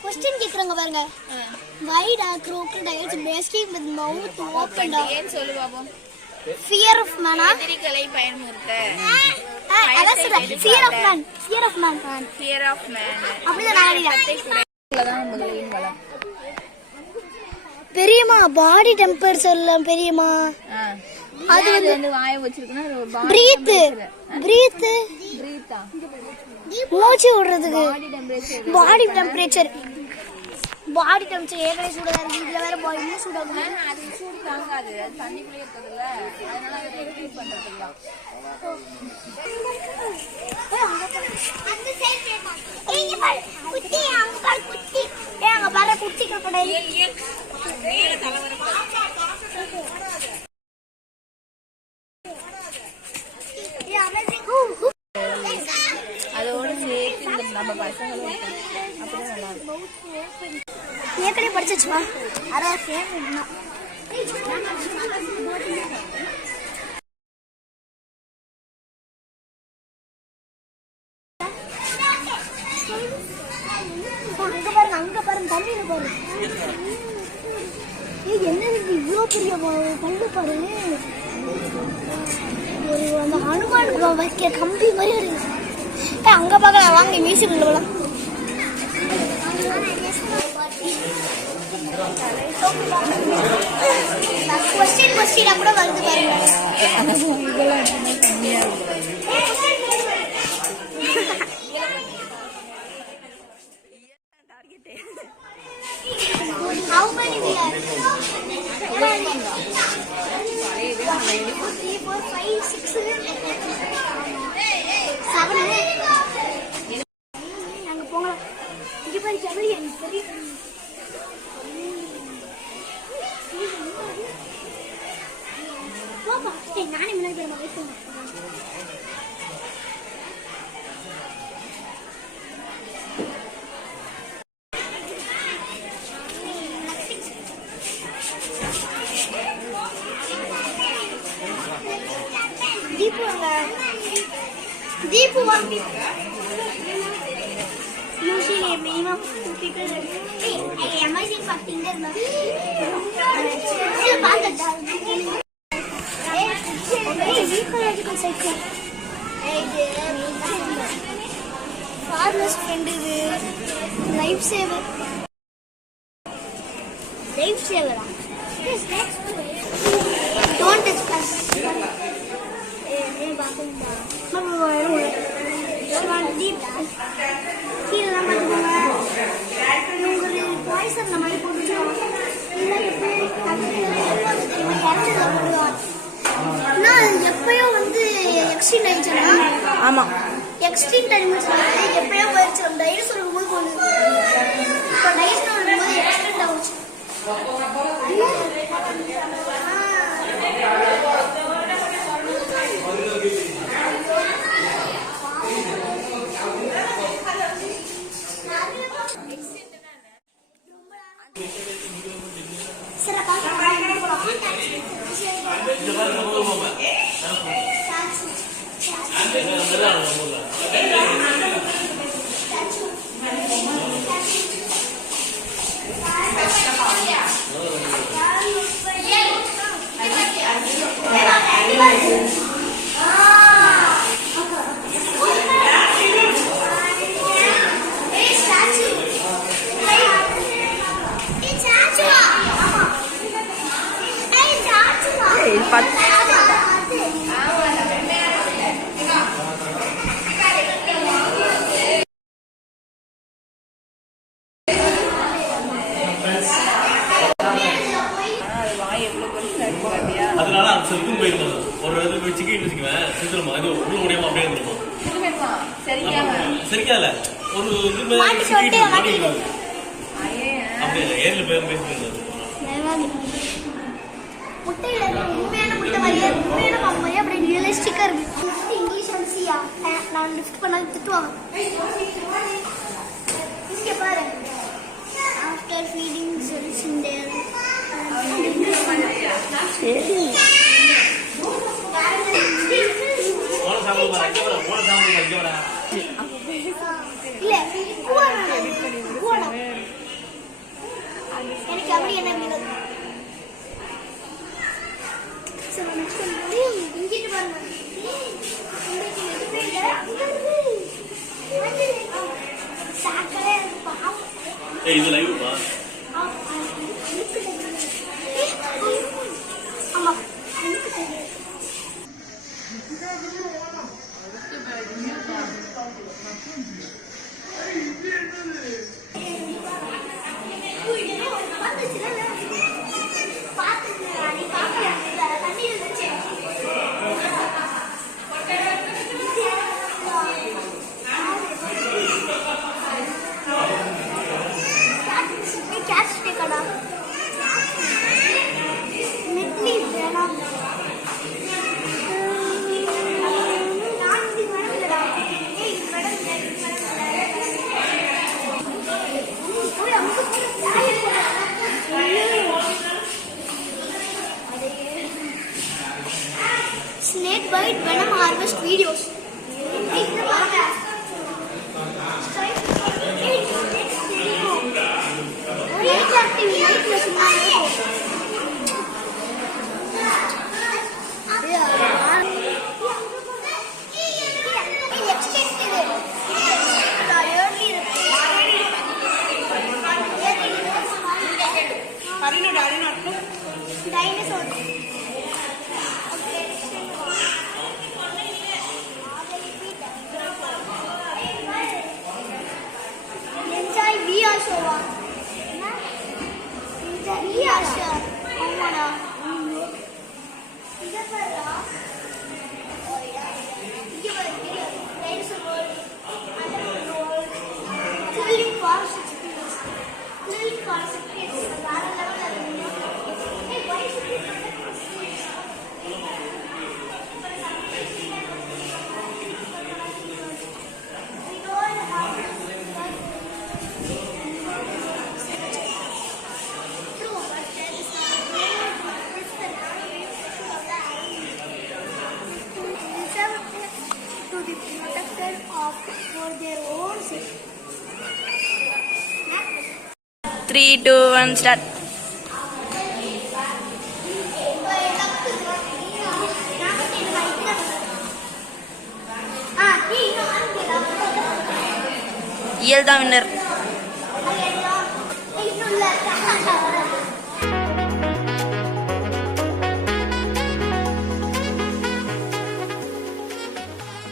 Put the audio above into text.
Question கேக்குறாங்க பாருங்க. Why are crocodiles basking with mouth open? ஏன் சொல்லு பாப்போம். Fear of man. எதிரிகளை பயமுறுத்த. அதான் சொல்றேன். Fear of man. Fear of man. Fear of man. அப்படிதான் நான் எழுதிட்டேன். அதான் முதலையின் பலம். பெரியம்மா பாடி டெம்பரேச்சர்ல பெரியம்மா அது வந்து வாயை வச்சிருக்குனா பிரீத் பிரீத்தா மூச்சு விடுறதுக்கு பாடி டெம்பரேச்சர் ஏற்கனவே சூடா இருக்கு. இதுல வேற பாடி இன்னும் சூடாகும். அது சூடு தாங்காது. அது தண்ணிக்குள்ளே இருக்குதுல்ல, அதனால அதை ரெகுலேட் பண்றதுதான். அங்க பாரு குட்டி crocodile. மேல தலைவர அதோட சேர்த்து இந்த நம்ம பசங்களும் அப்படியே நல்லா இருக்கும். ஏற்கனவே படிச்சுமா அங்க பாருங்க தண்ணியில பாரு. என்னது இவ்வளவு பெரிய பல்லு பாரு. ஒரு அந்த ஹனுமான் வைக்க கம்பி மாதிரி இருக்கு. அங்க பார்க்கலாம் வாங்க மியூசியம் போலாம். கொஸ்டின் கூட வருது பாருங்க. How many we are? 3, 4, 5, 6, 7. நாங்க போகலாம். இங்க பாரு ஜவலி எனக்கு தெரியும். பாப்பா நானே முன்னாடி போய் வெயிட் பண்ணுறேன். Deepu usually minimum people amazing parting there na paatha ecological section farmers friend life saver don't discuss எப்பயோ வந்து எக்ஸ்டிங்ட் ஆயிடுச்சுன்னா ஆமா எக்ஸ்டிங்ட் அனிமல்ஸ் எப்பயோ போயிடுச்சு. டைனோசர் இருக்கும்போது போகுது. இப்போ டைனோசர் இருக்கும்போது எக்ஸ்டிங்ட் ஆகுச்சு. அதனால அது செத்தும் போயிருந்தோம். ஒரு இது சிக்கிட்டு வச்சுக்குவேன் செத்துருமா இது உள்ள முடியாம அப்படியே இருந்துருமா சரிக்கா இல்ல ஒரு இது அப்படியே ஏர்ல போய் பேசிட்டு முட்டையில உண்மையான முட்டை மாதிரியே உண்மையான பாம்பு மாதிரியே அப்படியே ரியலிஸ்டிக்கா இருக்கு. இங்கிலீஷ் வந்து சியா நான் லிஃப்ட் பண்ணாலும் திட்டுவாங்க. இங்க பாரு ஆஃப்டர் ஃபீடிங் சொல்யூஷன் தேர் சரி ஓன சாப்பிடுவாங்க. இல்ல எனக்கு அப்படி என்ன மீன் சரி நெக்ஸ்ட் இங்கிட்டு பாருங்க ஏய் இது லைவ் பா ஆமா Snake bite venom harvest videos. Dinosaur. For their own sake. 3, 2, 1, start. இயல் தான் வின்னர்.